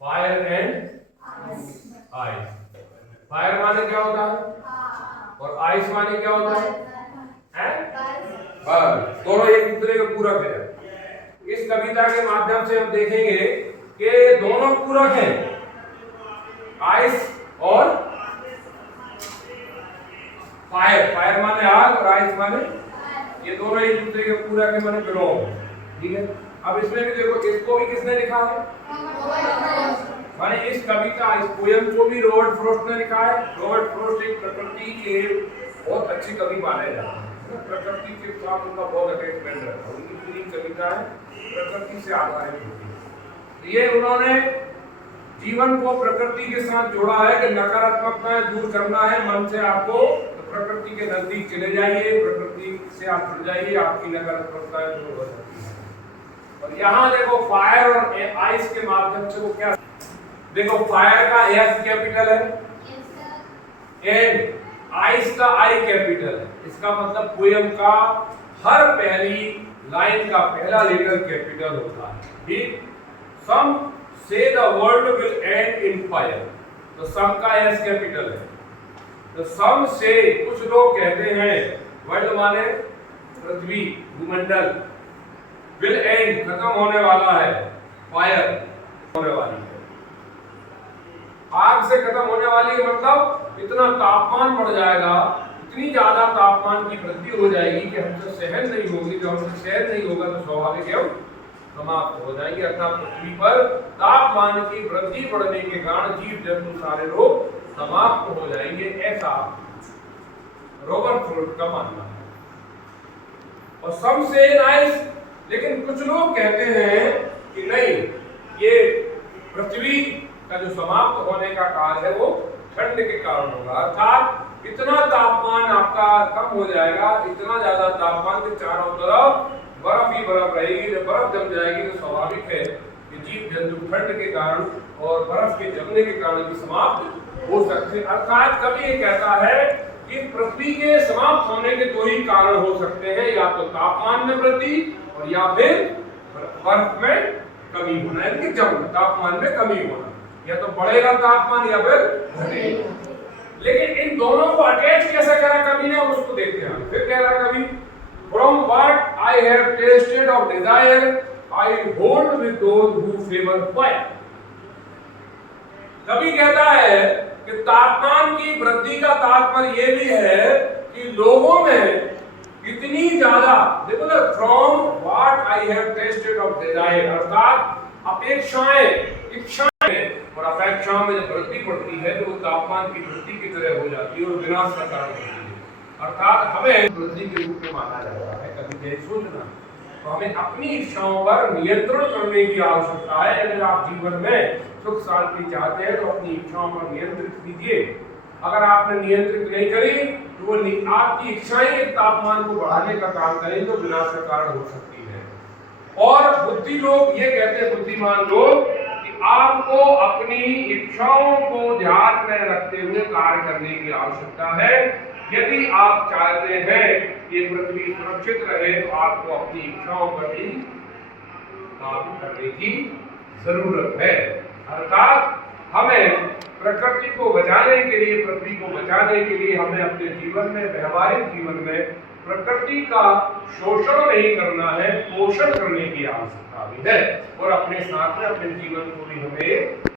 Fire and ice. Fire माने क्या होता है और आइस माने क्या होता है? बस दोनों एक दूसरे के पूरक है। इस कविता के माध्यम से हम देखेंगे कि दोनों पूरक हैं, आइस और फायर। फायर माने आग और आइस माने, ये दोनों एक दूसरे के पूरक है, माने विलोम। ठीक है, अब इसमें भी देखो, इसको भी किसने लिखा है? माने इस कविता, इस पोयम को भी रॉबर्ट फ्रॉस्ट ने लिखा है। रॉबर्ट फ्रॉस्ट एक प्रकृति के बहुत अच्छे कवि माने जाते हैं, प्रकृति के साथ उनका बहुत अटैचमेंट रहता है, उनकी पूरी कविताएं प्रकृति से आधारित होती है। ये उन्होंने जीवन को प्रकृति के साथ जोड़ा है कि नकारात्मकताएं दूर करना है मन से आपको, तो प्रकृति के नजदीक चले जाइए, प्रकृति से आप जुड़ जाइए, आपकी नकारात्मकताएं दूर हो सकती है। और यहाँ देखो फायर और आइस के माध्यम से वो क्या, देखो फायर का एस कैपिटल है एंड आइस का आई कैपिटल है। इसका मतलब पोयम का हर पहली लाइन का पहला लेटर कैपिटल होता है। ठीक, सम से the world will and in fire, तो सम का एस कैपिटल है। तो सम से कुछ लोग कहते हैं, वर्ल्ड माने पृथ्वी, भूमंडल, विल एंड खत्म होने वाला है, फायर होने वाली है, आग से खत्म होने वाली है। मतलब इतना तापमान बढ़ जाएगा, इतनी ज्यादा तापमान की वृद्धि हो जाएगी कि हमसे सहन नहीं होगी। जब हमसे सहन नहीं होगा तो स्वाभाविक है समाप्त हो जाएंगे। अर्थात पृथ्वी पर तापमान की वृद्धि बढ़ने के कारण जीव जंतु सारे लोग समाप्त हो जाएंगे, ऐसा रॉबर्ट फ्रॉस्ट का मानना है। और सम से नाइस, लेकिन कुछ लोग कहते हैं कि नहीं, ये पृथ्वी का जो समाप्त होने का काल है वो ठंड के कारण होगा। अर्थात इतना तापमान आपका कम हो जाएगा, इतना ज्यादा तापमान के चारों तरफ बर्फ ही बर्फ रहेगी। जब बर्फ जम जाएगी तो स्वाभाविक है कि जीव जंतु ठंड के कारण और बर्फ के जमने के कारण भी समाप्त हो सकते हैं। अर्थात कभी ये कहता है कि पृथ्वी के समाप्त होने के दो ही कारण हो सकते हैं, या तो तापमान में वृद्धि और या फिर बर्फ में कमी होना, यानी कि जम तापमान में कमी होना, या तो बढ़ेगा तापमान या फिर घटेगा। लेकिन इन दोनों को अटैच कैसे करा कवि ने, उसको देखते हैं। फिर कह रहा कवि, from what I have tested of desire I hold with those who favour fire. कवि कहता है कि तापमान की वृद्धि का तात्पर्य ये भी है कि लोगों में इतनी ज्यादा, देखो ना, from what I have tested of desire, अर्थात अपेक्षाएं, इच्छाएं और अपेक्षाओं में जब वृद्धि पड़ती है तो वो तापमान की वृद्धि की तरह हो जाती है और विनाश का कारण होती है। अर्थात हमें वृद्धि के रूप में माना जाता है। कभी यही सोचना, तो हमें अपनी इच्छाओं पर नियंत्रण करने की आवश्यकता है। अगर आप जीवन में सुख शांति चाहते हैं तो अपनी इच्छाओं पर नियंत्रित कीजिए। अगर आपने नियंत्रित नहीं करी तो वो आपकी इच्छाएं तापमान को बढ़ाने का काम करें तो विनाश का कारण हो सकती है। और बुद्धि लोग ये कहते हैं, बुद्धिमान लोग, कि आपको अपनी इच्छाओं को ध्यान में रखते हुए कार्य करने की आवश्यकता है। यदि आप चाहते हैं कि पृथ्वी सुरक्षित रहे तो आपको अपनी इच्छाओं पर ही काम करने की जरूरत है। अर्थात हमें प्रकृति को बचाने के लिए, पृथ्वी को बचाने के लिए हमें अपने जीवन में, व्यवहारिक जीवन में प्रकृति का शोषण नहीं करना है, पोषण करने की आवश्यकता भी है। और अपने साथ में अपने जीवन को भी हमें